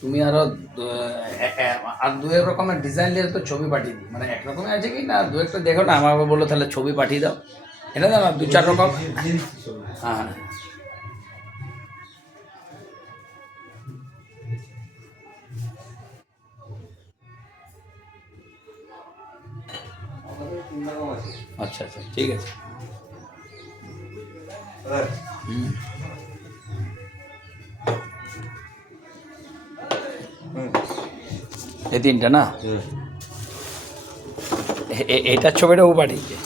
তুমি আরো আর দু এক রকমের ডিজাইন নিয়ে তো ছবি পাঠিয়ে দিই, মানে এক রকমের আছে কি না দু একটা দেখো না, আমাকে বললো তাহলে ছবি পাঠিয়ে দাও, এটা দাও না 2-4 রকম। হ্যাঁ হ্যাঁ আচ্ছা আচ্ছা ঠিক আছে। হুম এই 3টা না, এটার ছবিটাও পাঠিয়েছে।